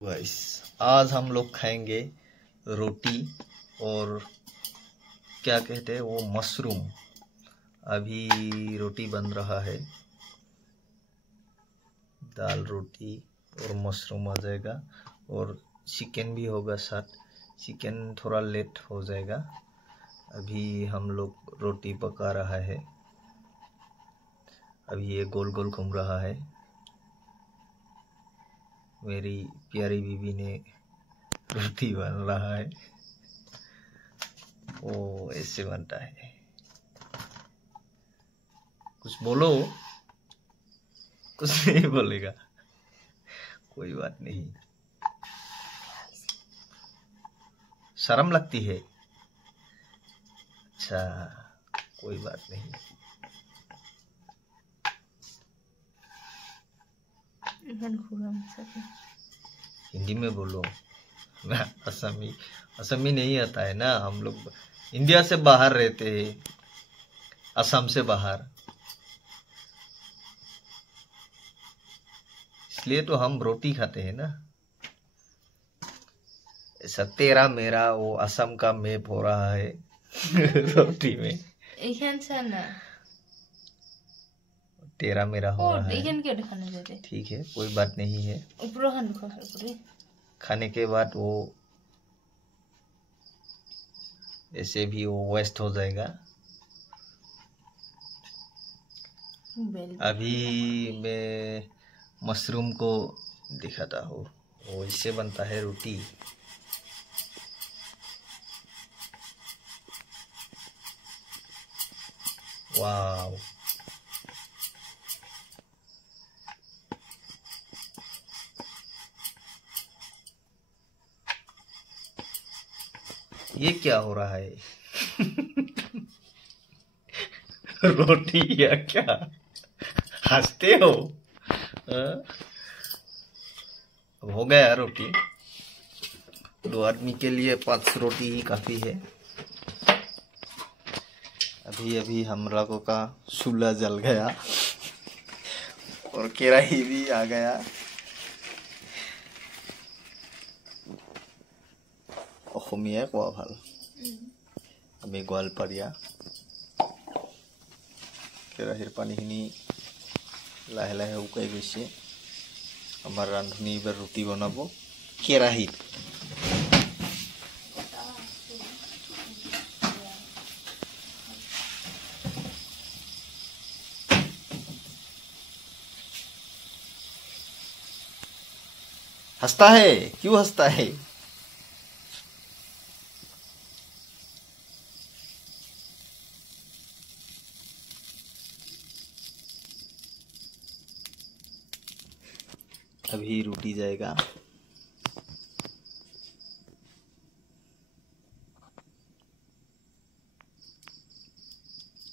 Guys आज हम लोग खाएंगे रोटी और क्या कहते हैं वो मशरूम। अभी रोटी बन रहा है, दाल रोटी और मशरूम आ जाएगा और चिकन भी होगा साथ। चिकन थोड़ा लेट हो जाएगा। अभी हम लोग रोटी पका रहा है। अभी ये गोल गोल घूम रहा है। मेरी प्यारी बीवी ने रोटी बन रहा है। ओ ऐसे बनता है। कुछ बोलो। कुछ नहीं बोलेगा, कोई बात नहीं। शर्म लगती है? अच्छा कोई बात नहीं। हिंदी में बोलो। असमी असमी नहीं आता है ना। हम लोग इंडिया से बाहर रहते हैं, असम से बाहर, इसलिए तो हम रोटी खाते हैं ना। ऐसा तेरा मेरा वो असम का मैप हो रहा है रोटी में। तेरा मेरा हो रहा है। ठीक है कोई बात नहीं है। खाने के बाद वो ऐसे भी वो वेस्ट हो जाएगा। अभी मैं मशरूम को दिखाता हूँ। वो इससे बनता है रोटी। वाव, ये क्या हो रहा है? रोटी या क्या? हंसते हो? अब हो गया रोटी। 2 आदमी के लिए 5 रोटी ही काफी है। अभी अभी हम लोगों का चूल्हा जल गया और कढ़ाई भी आ गया। অসমীয়াই কোৱা ভাল। আমি গোৱালপাৰীয়া। কেৰাহীৰ পানীখিনি লাহে লাহে শুকাই গৈছে। আমাৰ ৰান্ধনী এইবাৰ ৰুটি বনাব কেৰাহীত। हंसता है? क्यों हंसता है? अभी रोटी जाएगा।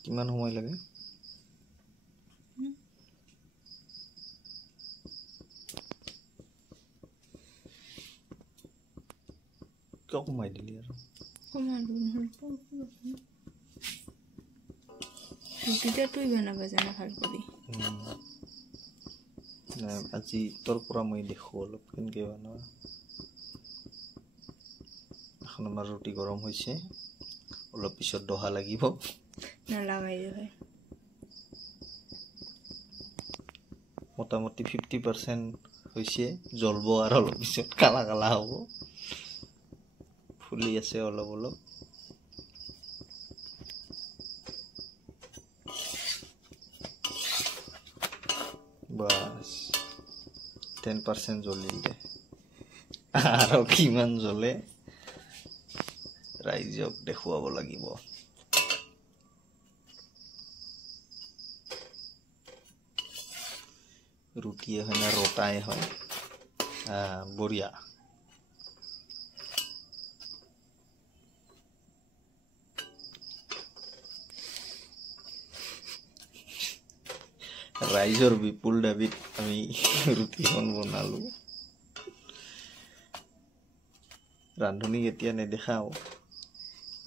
किमान समय लगे? क्यों कमाई दिली यार? रुटीटा तुई बनाबा जाना ভাল কৰি। আজি তোৰ পৰা মই দেখো অলপ কেনেকে বনোৱা। এখন আমাৰ ৰুটি গৰম হৈছে, অলপ পিছত দহা লাগিব। নালাগাই হয় মোটামুটি 50% হৈছে, জ্বলব আৰু অলপ পিছত কালা কালা হ'ব। ফুলি আছে অলপ অলপ। বাস 10% জ্বলিলে, আৰু কিমান জ্বলে ৰাইজক দেখুৱাব লাগিব। ৰুটিয়ে হয় না ৰোটাই হয়? বঢ়িয়া। ৰাইজৰ বিপুল দাবিত আমি ৰুটিখন বনালো। ৰান্ধনীক এতিয়া নেদেখাও,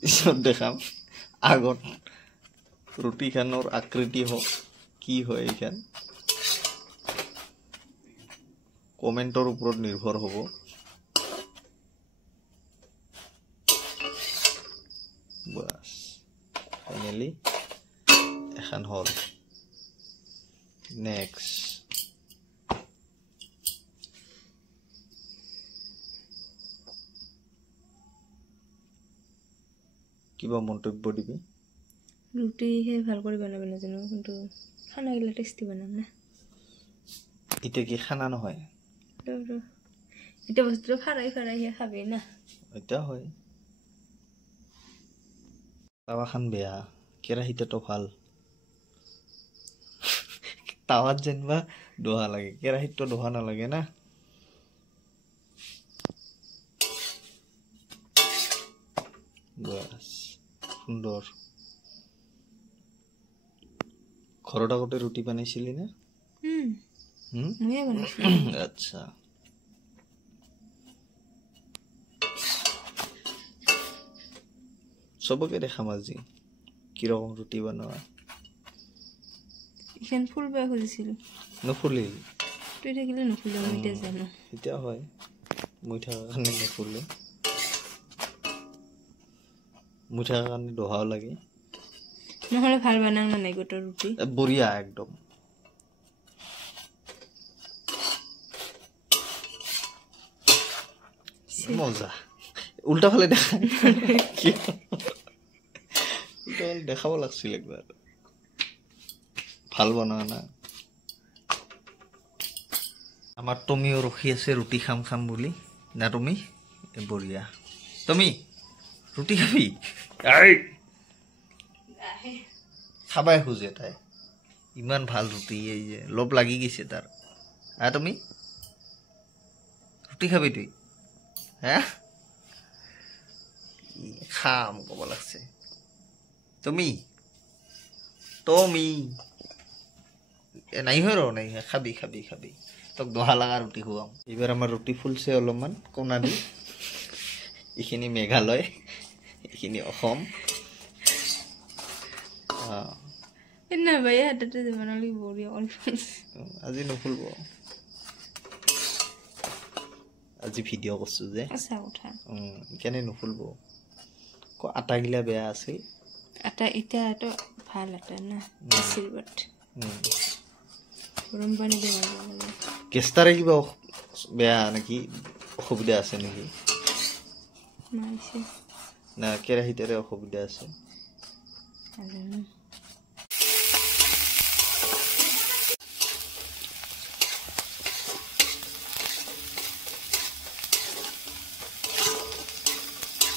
পিছত দেখাম। আগত ৰুটিখনৰ আকৃতি হওক কি হয় এইখান। কমেন্টৰ ওপৰত নিৰ্ভৰ হ'ব বাস ফাইনালি এখন হল নেক্সট কিবা মন্তব্য দিবি ৰুটি হে ভাল কৰি বনাব নাজানো কিন্তু খানা গিলা টেষ্টি বনাম না এটা কি খানা নহয় এটা বস্তু ফাৰাই হে খাবি না এটা হয় তাৱাখান বেয়া কেৰাহীটো ভাল তাৱাত যেনিবা দোহা লাগে কেৰাহীটো দোহা নালাগে না বাস সুন্দৰ ঘৰত আগতে ৰুটি বনাইছিলি না ময়ে বনাইছো আচ্ছা সবকে দেখাম আজি কিৰকম ৰুটি বনোৱা ইখান ফুলবা খুজিছিল নফুলিল তুই থাকিলে নুফুলে মই এতিয়া জানো এতিয়া হয় মই থাকাৰ কাৰণে নফুলে মই থাকাৰ কাৰণে দহাও লাগে নহলে ভাল বানাং না নাই গোটৰ ৰুটি বঢ়িয়া একদম মজা উল্টা ফালে দেখা উল্টা ফালে দেখাব লাগছিল একবাৰ ভাল বনোৱা না আমাৰ তুমিও ৰখি আছে ৰুটি খাম বুলি না তুমি বঢ়িয়া তুমি ৰুটি খাবি খাবাই খোজে তাই ইমান ভাল ৰুটি এই যে লোভ লাগি গৈছে তাৰ তুমি ৰুটি খাবি তুই হা খাম ক'ব লাগছে তুমি নাই হয় নাই খাবি তোক দহা লগা ৰুটি খুৱাম এইবাৰ আমাৰ ৰুটি ফুলছে অলপমান কোনা দি এইখিনি মেঘালয় এইখিনি অসম না ভাই হাততে বনালি বঢ়িয়া আজি নুফুলব আজি ভিডিঅ' করছো যে আচ্ছা উঠা কেনে নুফুলব আটাগিলা বেয়া আছিল আটা এটা তো ভাল আটা না আশীর্বাদ গরম পানি দিয়ে কেস্তারে কিবা বেয়া নাকি অসুবিধা আছে নাকি মাইছে না কেৰাহীতেৰে অসুবিধা আছে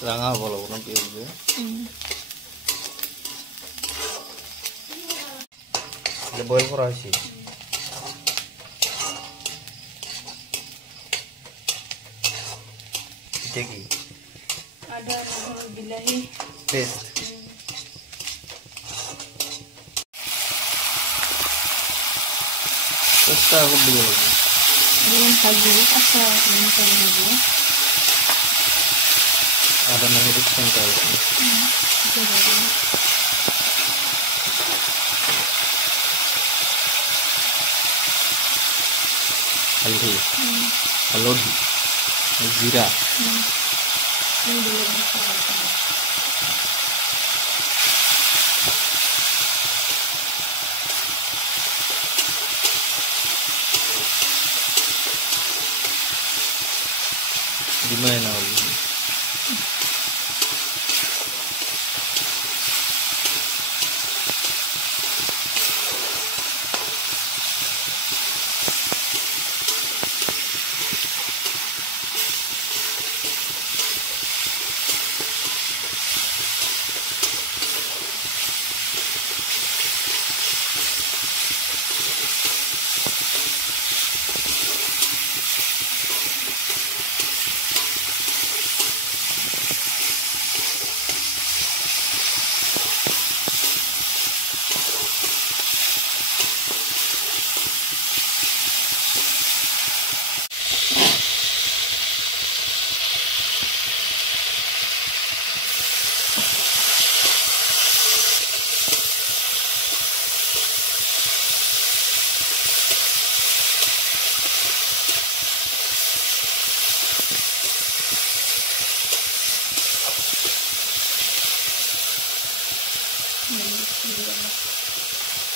ৰঙা হ'ব লাগিব ন পিঁয়াজটো বইল কৰা হৈছে এটা কি আদা নহৰু বিলাহী পেষ্ট পেষ্টটা আগত দিব লাগিব ভাজি আচ্ছা আদা নহৰু খুন্দি হালধি জিৰা dimana lagi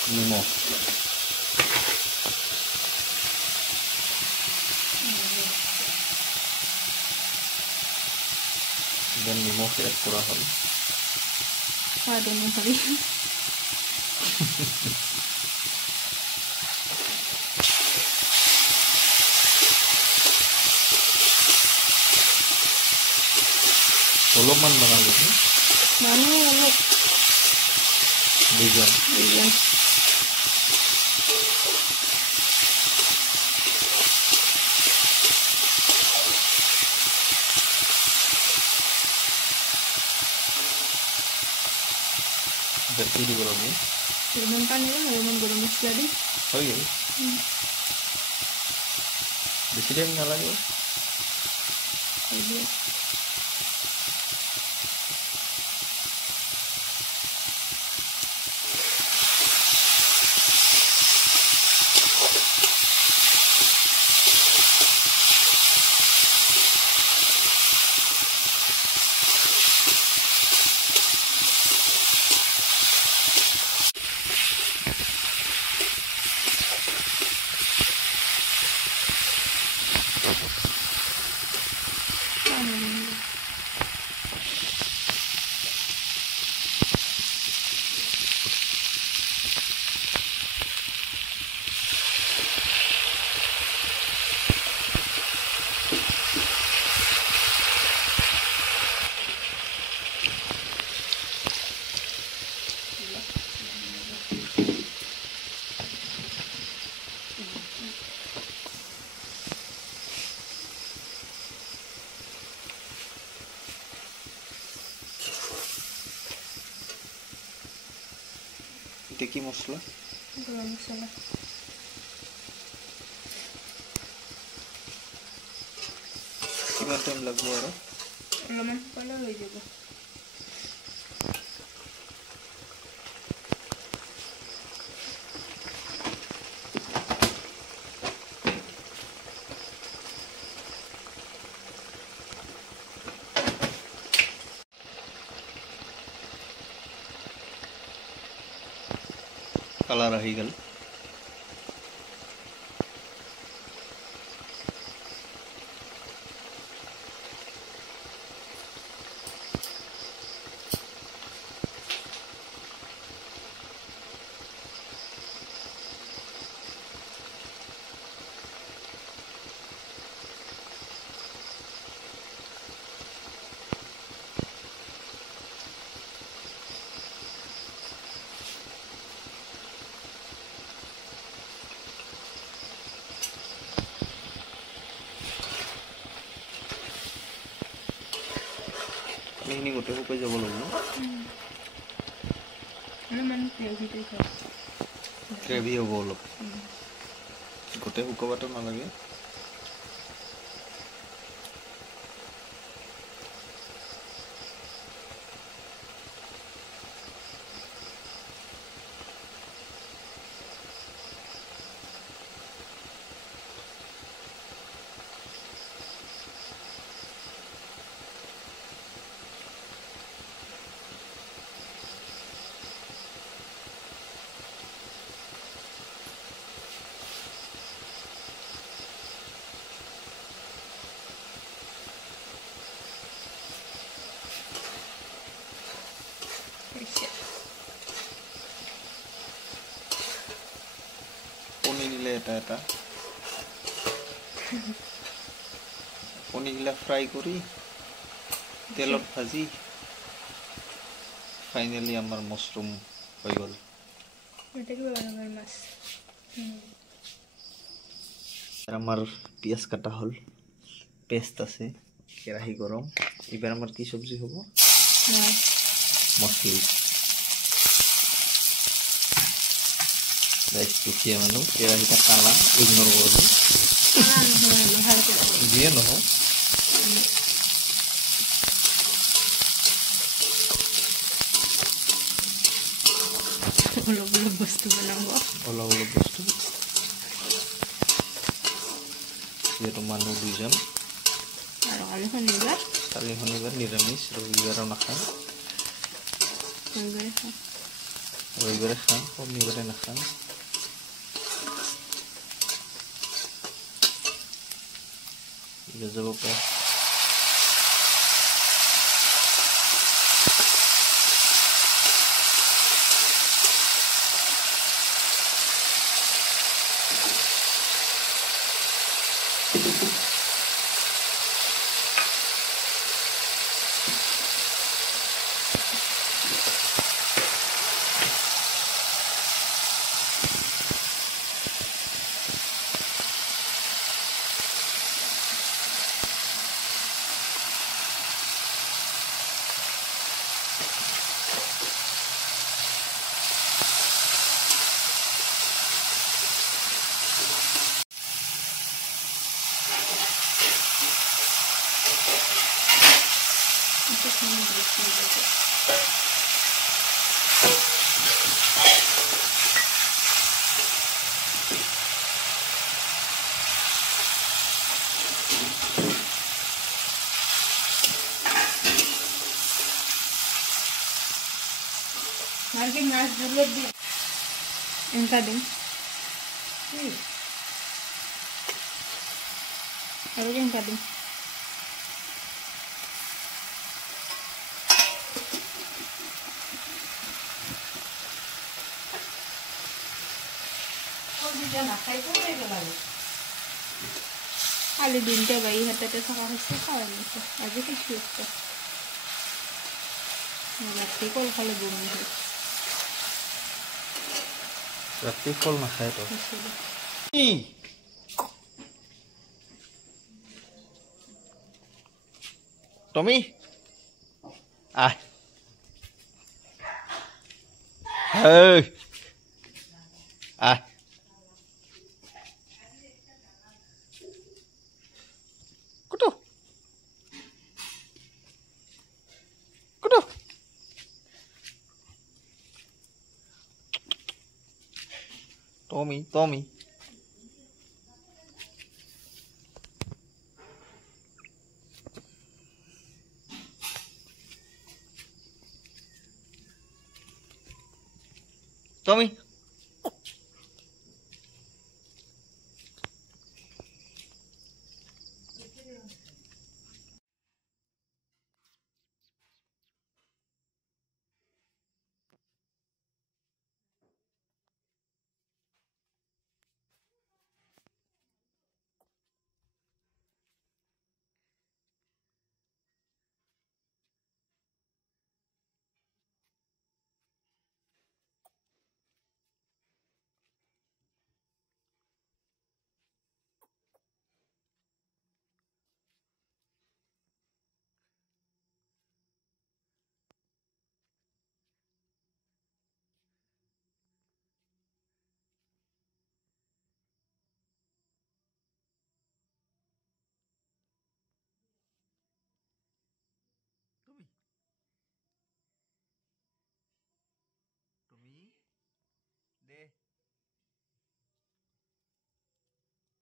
নিমখ নিমখ এড কৰা হ'ল সোৱাদ অনুসৰি অলপমান বনালো মানুহ অলপ দুজন বেছি দিব লাগিব অলপমান পানী দিম অলপমান গৰম মছলা দিম হৈ গ'ল বেছি টাইম নালাগে এটা কি মছলা গৰম মছলা কিমান টাইম লাগব আৰু অলপমান শুকালে হৈ যাব কালাৰ আহি গেল ini গোটে শুকাই যাব লাগিব অলপমান গ্ৰেভি হ'ব অলপ গোটে শুকাবটো নালাগে পনীৰ দিলে এটা পনীৰগিলা ফ্ৰাই কৰি তেলত ভাজি ফাইনেলি আমাৰ মাছৰুম হৈ গ'ল আমাৰ পিঁয়াজ কাটা হ'ল পেষ্ট আছে কেৰাহী গৰম এবাৰ আমাৰ কি চব্জি হ'ব মছলি দুখীয়া মানুহ কেৰাহীটা কালা ইগনোৰ কৰিব যিয়ে নহওক অলপ অলপ বস্তু বনাব অলপ অলপ বস্তু যিহেতু মানুহ দুজন আৰু কালি শনিবাৰ নিৰামিষ ৰবিবাৰো নাখায় এইবাৰে খাম, কমিবাৰে নাখাম। যাব পাৰে। Engka ding. Ayo engka ding. Ali dinta bayi hatta sakar sekali itu. Aja kisah itu. Nanti kalau bumi. Berarti kol nakhai to. Tommy. Ah. Hey. Ah. Kutu. Kutu. Tommy, Tommy. Tommy.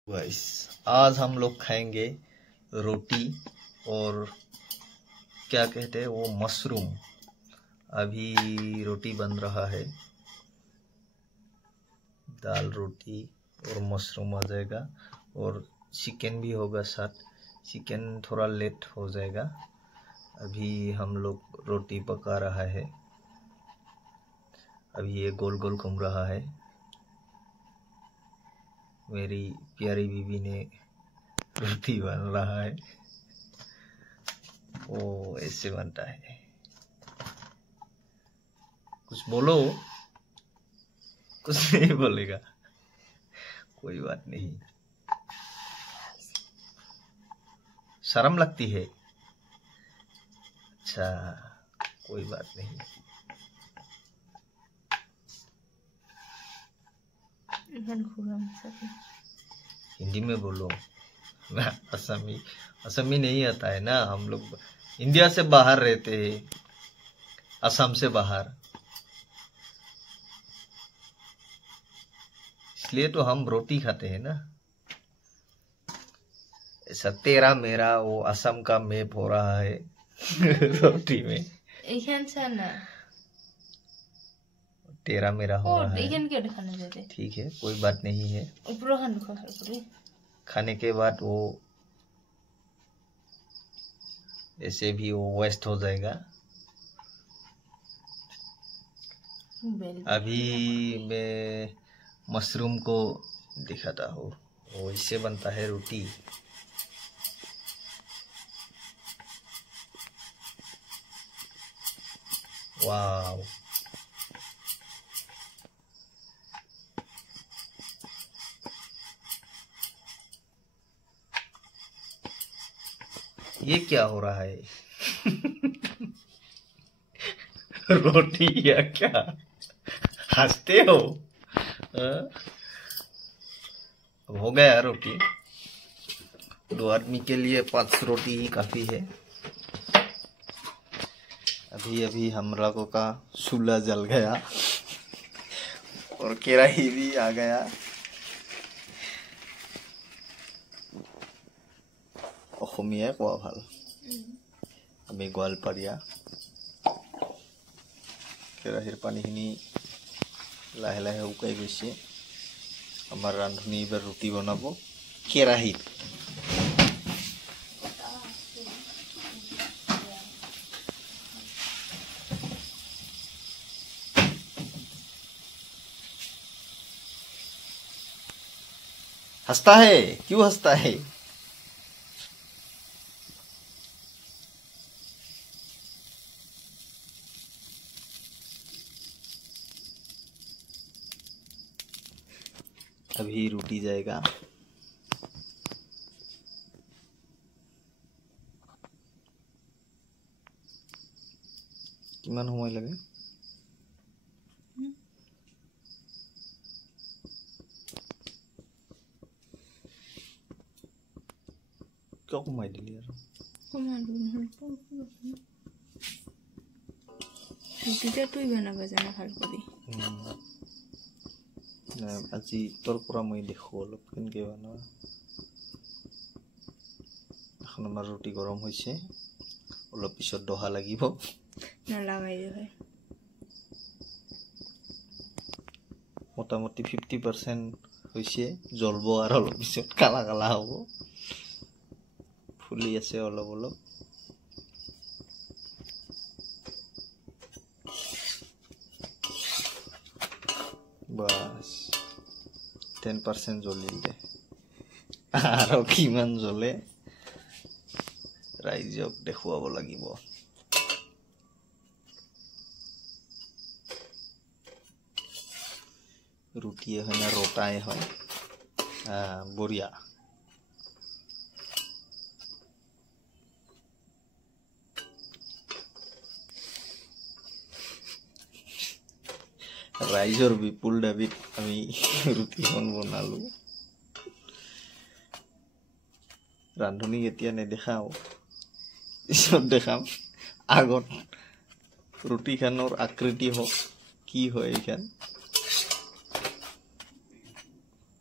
Guys आज हम लोग खाएंगे रोटी और क्या कहते हैं वो mushroom. अभी रोटी बन रहा है, दाल रोटी और मशरूम आ जाएगा और चिकन भी होगा साथ। चिकन थोड़ा लेट हो जाएगा। अभी हम लोग रोटी पका रहा है। अभी ये गोल गोल घूम रहा है। मेरी प्यारी बीवी ने रोटी बन रहा है, वो ऐसे बनता है। कुछ बोलो। कुछ नहीं बोलेगा, कोई बात नहीं। शर्म लगती है? अच्छा, कोई बात नहीं। हिंदी में बोलो ना, असमी नहीं आता है ना। हम लोग इंडिया से बाहर रहते हैं, असम से बाहर, इसलिए तो हम रोटी खाते हैं ना। ऐसा तेरा मेरा वो असम का मैप हो रहा है रोटी में। टेढ़ा मेरा हो रहा है। इखन क्यों दिखाने देते? ठीक है, कोई बात नहीं है। ऊपर खान को हर पूरी खाने के बाद वो ऐसे भी वो वेस्ट हो जाएगा। अभी मैं मशरूम को दिखाता हूँ, वो इससे बनता है रोटी। वाव, ये क्या हो रहा है? रोटी या क्या? हंसते हो? अब हो गया रोटी। 2 आदमी के लिए 5 रोटी ही काफी है। अभी अभी हम लोगों का चूल्हा जल गया और कढ़ाई भी आ गया। অসমীয়াই কোৱা ভাল। আমি গোৱালপাৰীয়া। কেৰাহীৰ পানীখিনি লাহে লাহে শুকাই গৈছে। আমাৰ ৰান্ধনী এইবাৰ ৰুটি বনাব কেৰাহীত। हंसता है, क्यों हंसता है? अभी रोटी जाएगा। किमान समय लगे? क्यों कमाई दिली यार? ৰুটিটা তুই বনাবা জানা ভাল কৰি। আজি তোৰ পৰা মই দেখো অলপ কেনেকৈ বনোৱা। এখন আমাৰ ৰুটি গৰম হৈছে, অলপ পিছত দহা লাগিব। নালাগাই হয় মোটামুটি 50% হৈছে, জ্বলব আৰু অলপ পিছত কালা কালা হ'ব। ফুলি আছে অলপ অলপ। বাস 10% জ্বলিলে, আৰু কিমান জ্বলে ৰাইজক দেখুৱাব লাগিব। ৰুটিয়ে হয় না ৰোটাই হয়? বঢ়িয়া। ৰাইজৰ বিপুল দাবিত আমি ৰুটিখন বনালো। ৰান্ধনীক এতিয়া নেদেখাও, পিছত দেখাম। আগত ৰুটিখনৰ আকৃতি হওক, কি হয় এইখান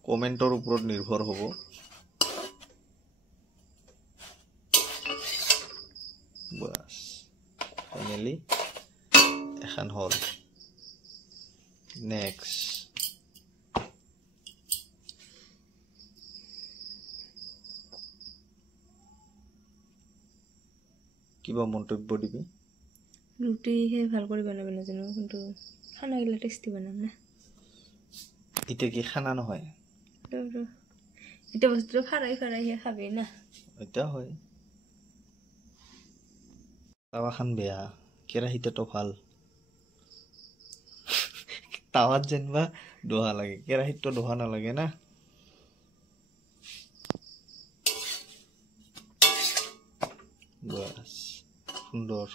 কমেন্টৰ ওপৰত নিৰ্ভৰ হ'ব। বাস ফাইনেলি এখন হ'ল। নেক্সট কিবা মন্তব্য দিবি? ৰুটিহে ভাল কৰি বনাব নাজানো, কিন্তু খানাগিলা টেষ্টি বনাম না। এতিয়া কি খানা নহয়? এতিয়া বস্তুটো ফাৰাই ফাৰাইহে খাবি না। এতিয়া হয়। তাৱাখান বেয়া, কেৰাহীটো ভাল। তাৱাত যেনিবা দোহা লাগে, কেৰাহীতটো দোহা নালাগে না। বাস সুন্দৰ।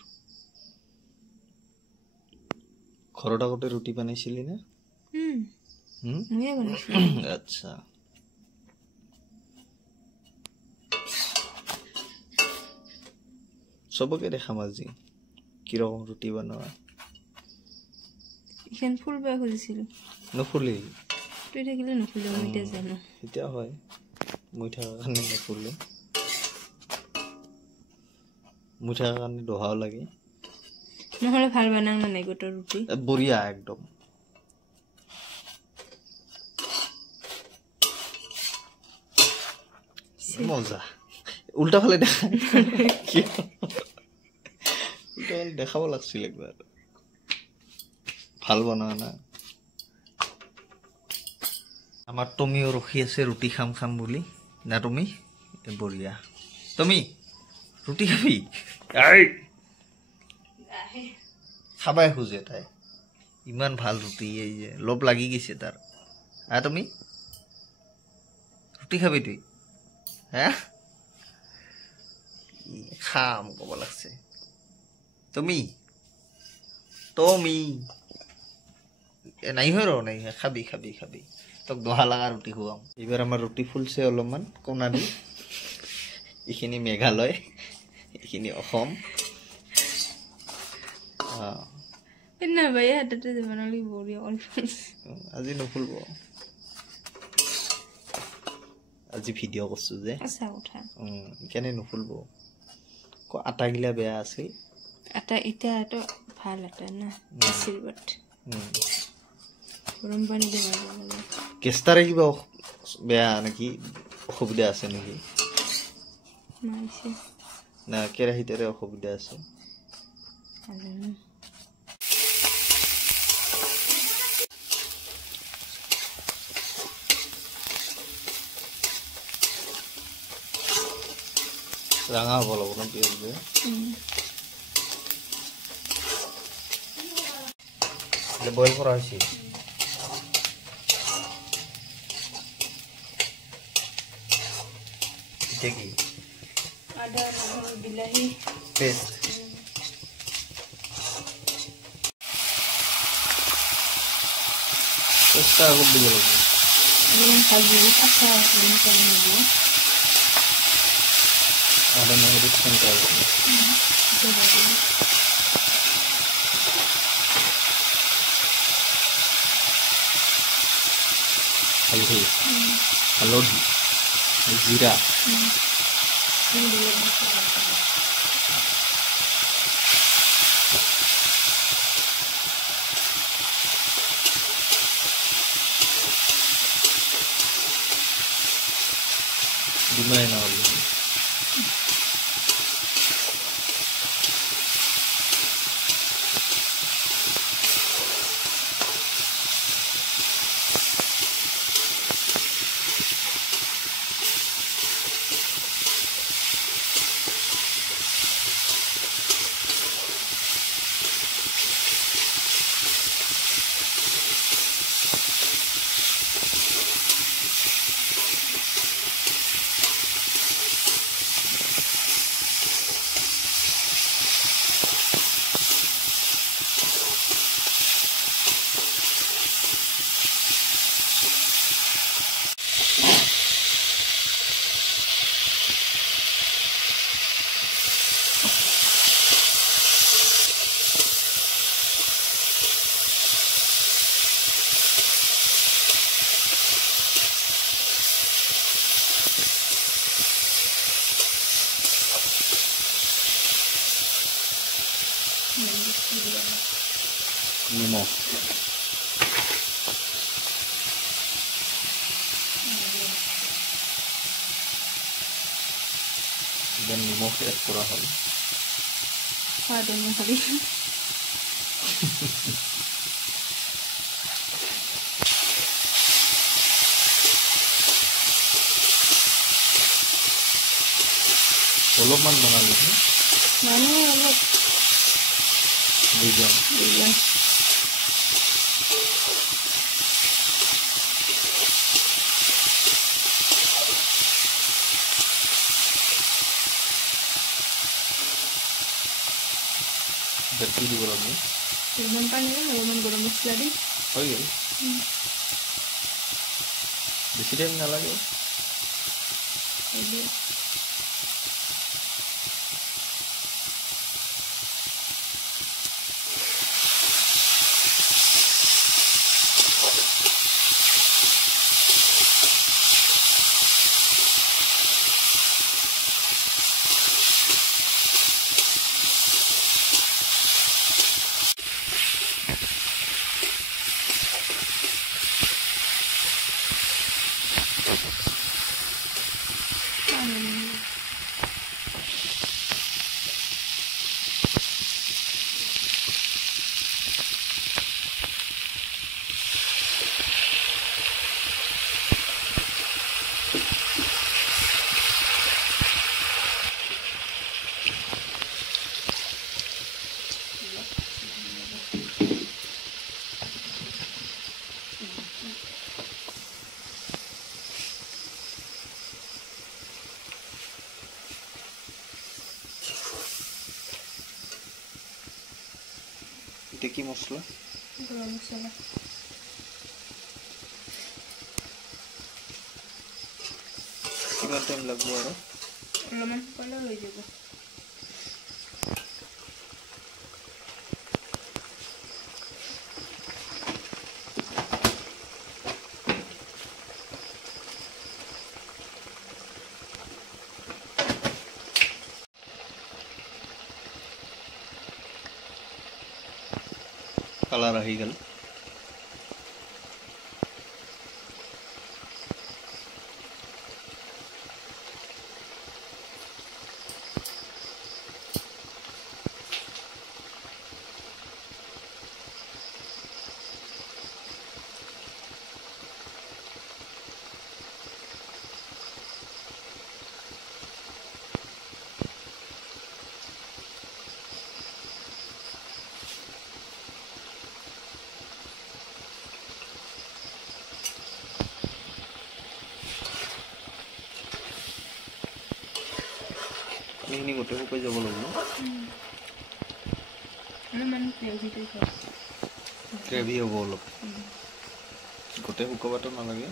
ঘৰত আগতে ৰুটি বনাইছিলি না? ময়ে বনাইছো। আচ্ছা, চবকে দেখাম আজি কিৰকম ৰুটি বনোৱা। এখন ফুলবা খুজিছিলো, নফুলিল? তুই থাকিলে নুফুলে, মই এতিয়া জানো। এতিয়া হয়, মই থকাৰ কাৰণে নফুলে। মই থকাৰ কাৰণে দহাও লাগে। নহ'লে ভাল বনাং না নাই গোটৰ ৰুটি। বঢ়িয়া একদম। মজা উল্টা ফালে দেখা উল্টা ফালে দেখাব লাগছিল একবাৰ ভাল বনোৱা না আমাৰ তুমিও ৰখি আছে ৰুটি খাম বুলি না তুমি বঢ়িয়া তুমি ৰুটি খাবি খাবাই খোজে তাই ইমান ভাল ৰুটি এই যে লোভ লাগি গৈছে তাৰ তুমি ৰুটি খাবি তুই হা খাম ক'ব লাগছে তুমি নাই হয় নাই খাবি তোক দহা লগা ৰুটি খুৱাম এইবাৰ আমাৰ ৰুটি ফুলছে অলপমান কোনা দি এইখিনি মেঘালয় এইখিনি অসম আজি নুফুলব আজি ভিডিঅ' কৰছো যে সেইকাৰণে নুফুলব আটা গিলা বেয়া আছিল আটা এতিয়াতো ভাল আটা না আশীৰ্বাদ গৰম পানী দিব লাগে কেষ্টাৰে কিবা বেয়া নেকি অসুবিধা আছে নেকি না কেৰাহীতেৰে অসুবিধা আছে ৰঙা হ'ব লাগিব ন পিঁয়াজটো বইল কৰা হৈছে এতিয়া কি আদা নহৰু বিলাহী পেষ্ট পেষ্টটা আগত দিব লাগিব ভাজি আচ্ছা আদা নহৰু খুন্দি হালধি জিৰা ডিমাই নহ'লে নিমখ নিমখ এড কৰা হ'ল সোৱাদ অনুসৰি অলপমান বনালোঁ মানুহ অলপ দুজন কি দিব লাগিব অলপমান পানী অলপমান গৰম মছলা দি হৈ গ'ল বেছি টাইম নালাগে এটা কি মছলা গৰম মছলা কিমান টাইম লাগব আৰু অলপমান শুকালে হৈ যাব কালাৰ আহি গ'ল এইখিনি গোটেই শুকাই যাব লাগিব অলপমান গ্ৰেভি টাইপ হয় গ্ৰেভি হ'ব অলপ গোটেই শুকাবতো নালাগে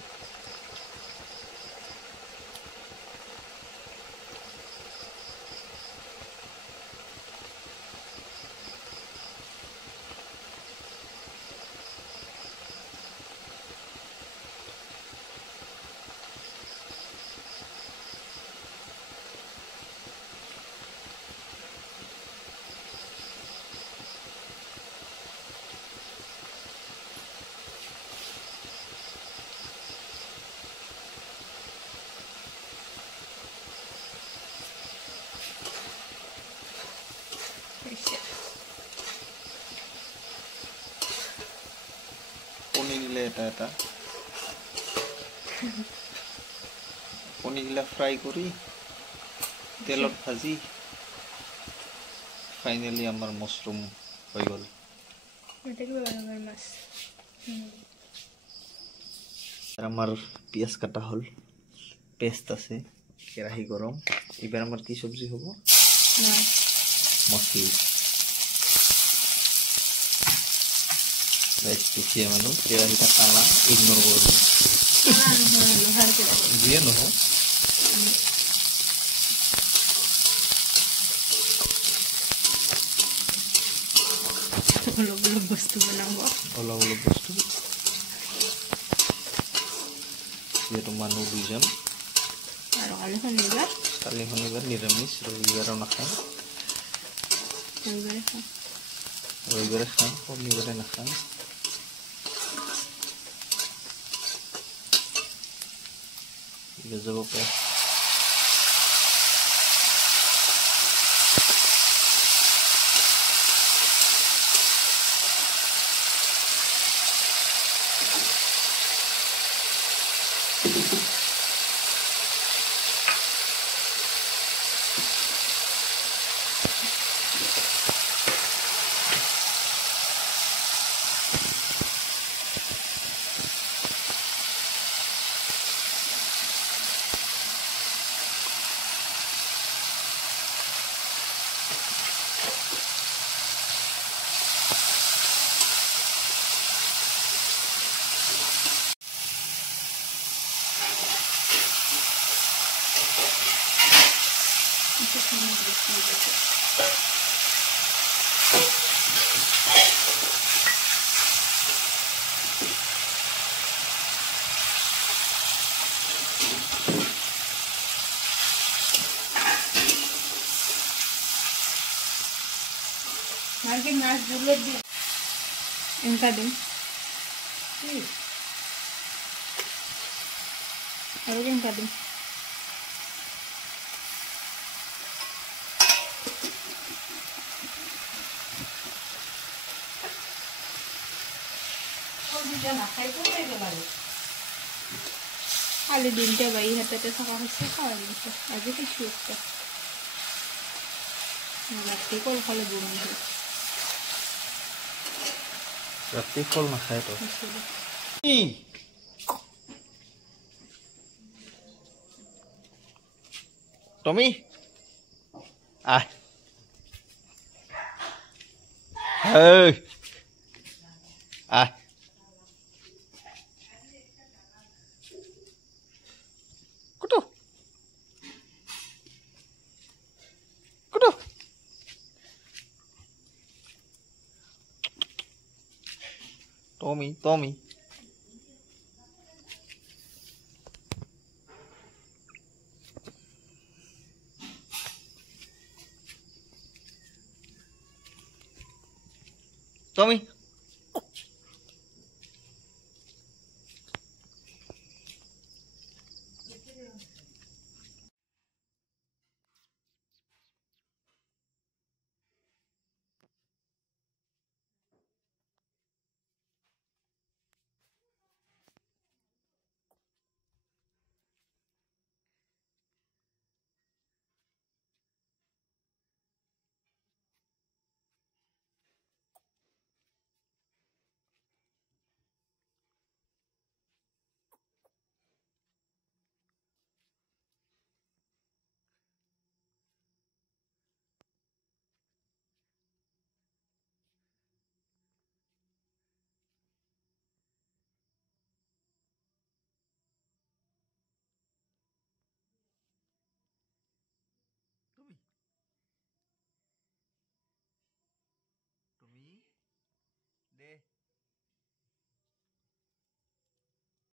কণী দিলে এটা কণীগিলা ফ্ৰাই কৰি তেলত ভাজি ফাইনেলি আমাৰ মাছৰুম হৈ গ'ল এটা কিবা বানাবার মাছ আর আমার পেঁয়াজ কাটা হল পেস্ট আছে কেরাহি গরম এবার আমার কি সবজি হবো মছলি দেখিয়ে মানুষ কেরাহিটা টানা ইগনোর করবো দিয়ে নহ অলপ বস্তু বনাব অলপ বস্তু যেহেতু মানুহ দুজন আৰু কালি শনিবাৰ নিৰামিষ ৰবিবাৰো নাখায় ৰবিবাৰে খাওঁ শনিবাৰে নাখায় যাব পাৰে মার্কেট মাছ দুলে দি ইনকা দিন আর ইনকা দিন খালি দিনটা বাই হাতে থাকা হচ্ছে খাওয়া দিচ্ছে আজকে কিছু একটা রাত্রি কল খালে বমি হয় ৰাতি ফল নাখায় তো টমি আহ Ah. Kudu. Kudu. Tommy, Tommy. Tommy.